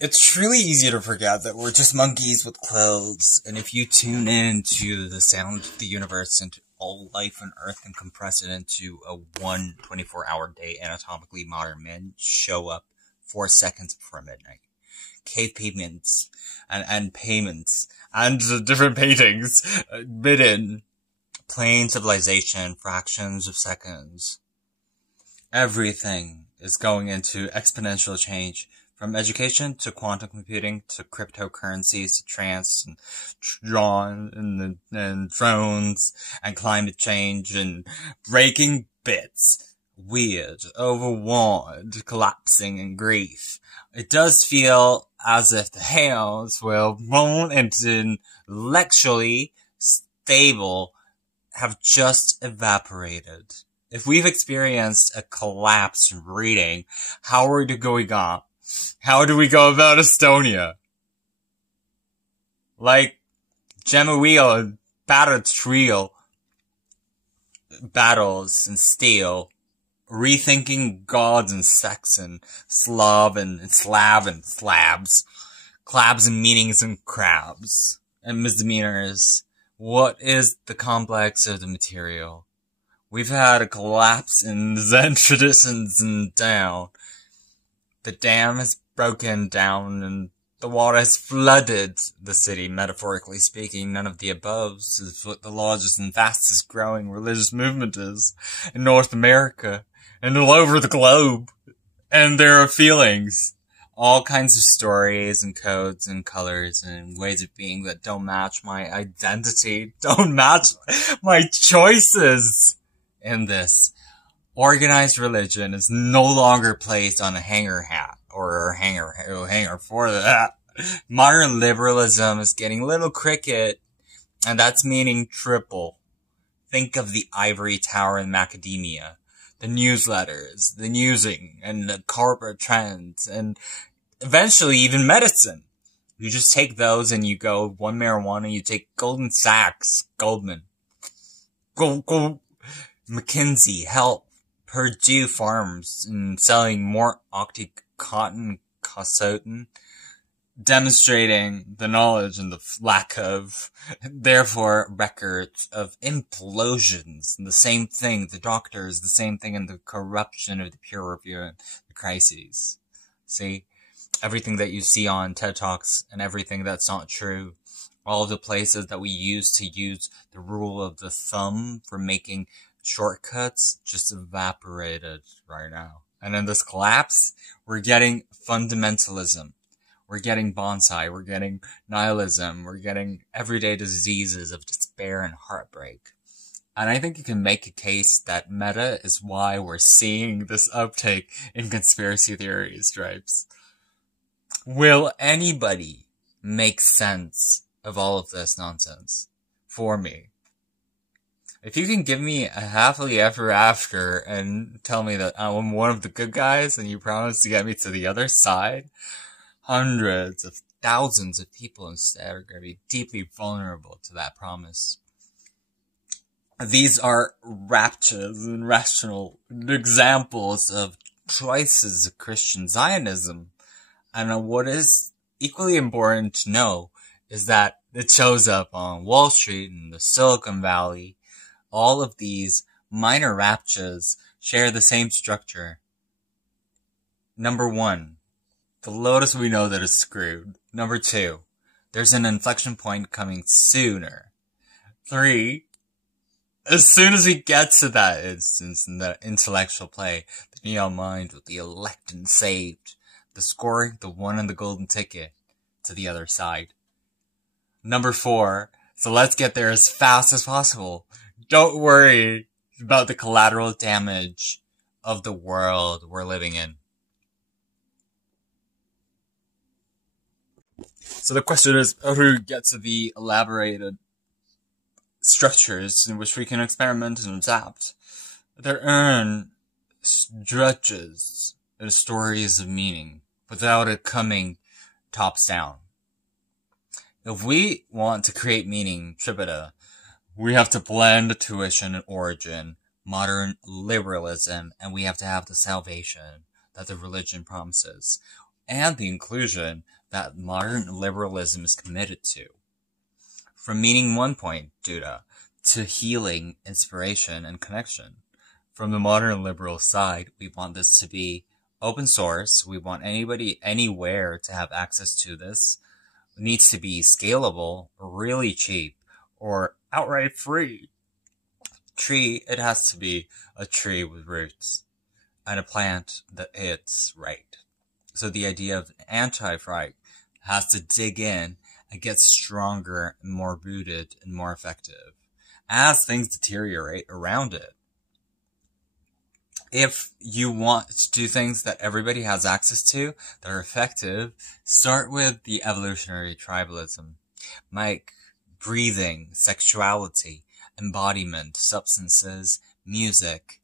It's really easy to forget that we're just monkeys with clothes, and if you tune in to the sound of the universe and to all life on Earth and compress it into a 24-hour day, anatomically modern men show up 4 seconds before midnight. Cave payments and payments and different paintings bidden plain civilization, fractions of seconds. Everything is going into exponential change. From education to quantum computing to cryptocurrencies to trance and Tron and drones and climate change and breaking bits. Weird, overworn, collapsing in grief. It does feel as if the hails will roll into intellectually stable have just evaporated. If we've experienced a collapse in reading, how are we going on? How do we go about Estonia? Like, Gemma Wheel and Battle Trio, battles and steel, rethinking gods and sex and Slav and Slav and slabs, clabs and meanings and crabs, and misdemeanors. What is the complex of the material? We've had a collapse in Zen traditions and down. The dam has broken down and the water has flooded the city, metaphorically speaking. None of the above is what the largest and fastest growing religious movement is in North America and all over the globe. And there are feelings, all kinds of stories and codes and colors and ways of being that don't match my identity, don't match my choices in this. Organized religion is no longer placed on a hanger hat or a hanger for that. Modern liberalism is getting little cricket, and that's meaning triple. Think of the ivory tower in macadamia, the newsletters, the newsing, and the corporate trends, and eventually even medicine. You just take those and you go one marijuana, you take Goldman Sachs, Goldman, McKinsey, Help, Purdue Farms, and selling more OxyContin, Cosotin, demonstrating the knowledge and the lack of, therefore, records of implosions. And the same thing, the doctors, the same thing in the corruption of the peer review and the crises. See? Everything that you see on TED Talks and everything that's not true. All of the places that we use to use the rule of the thumb for making shortcuts just evaporated right now. And in this collapse, we're getting fundamentalism. We're getting bonsai. We're getting nihilism. We're getting everyday diseases of despair and heartbreak. And I think you can make a case that meta is why we're seeing this uptake in conspiracy theory stripes. Will anybody make sense of all of this nonsense for me? If you can give me a happily ever after and tell me that I'm one of the good guys and you promise to get me to the other side, hundreds of thousands of people instead are going to be deeply vulnerable to that promise. These are raptures and rational examples of choices of Christian Zionism. And what is equally important to know is that it shows up on Wall Street and the Silicon Valley. All of these minor raptures share the same structure. Number 1, the lotus we know that is screwed. Number 2, there's an inflection point coming sooner. 3, as soon as we get to that instance in the intellectual play, the neon mind will be elected and saved. The scoring, the one and the golden ticket to the other side. Number 4, so let's get there as fast as possible. Don't worry about the collateral damage of the world we're living in. So the question is, how do we get to the elaborated structures in which we can experiment and adapt? There are stretches and stories of meaning without it coming tops down. If we want to create meaning, Tripita, we have to blend tuition and origin, modern liberalism, and we have to have the salvation that the religion promises. and the inclusion that modern liberalism is committed to. From meaning 1.Duda to healing, inspiration, and connection. From the modern liberal side, we want this to be open source. We want anybody anywhere to have access to this. It needs to be scalable, really cheap, or outright free. It has to be a tree with roots and a plant that hits right. So the idea of anti-fright has to dig in and get stronger and more rooted and more effective as things deteriorate around it. If you want to do things that everybody has access to that are effective, start with the evolutionary tribalism, like breathing, sexuality, embodiment, substances, music.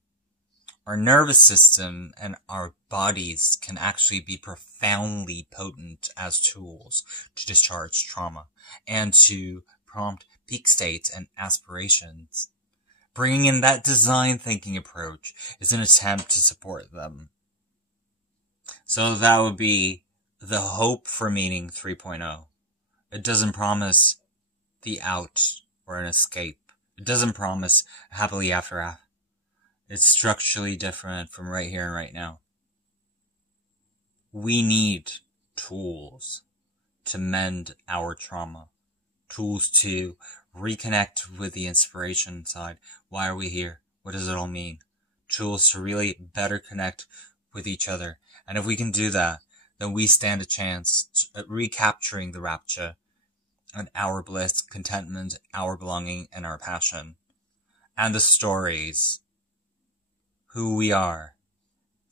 Our nervous system and our bodies can actually be profoundly potent as tools to discharge trauma and to prompt peak states and aspirations. Bringing in that design thinking approach is an attempt to support them. So that would be the hope for meaning 3.0. It doesn't promise the out or an escape. It doesn't promise a happily after after. It's structurally different from right here and right now. We need tools to mend our trauma. Tools to reconnect with the inspiration side. Why are we here? What does it all mean? Tools to really better connect with each other. And if we can do that, then we stand a chance at recapturing the rapture and our bliss, contentment, our belonging, and our passion. And the stories. Who we are.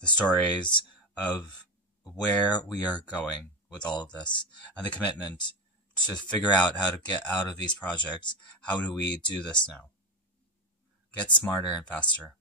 The stories of where we are going with all of this. And the commitment to figure out how to get out of these projects. How do we do this now? Get smarter and faster.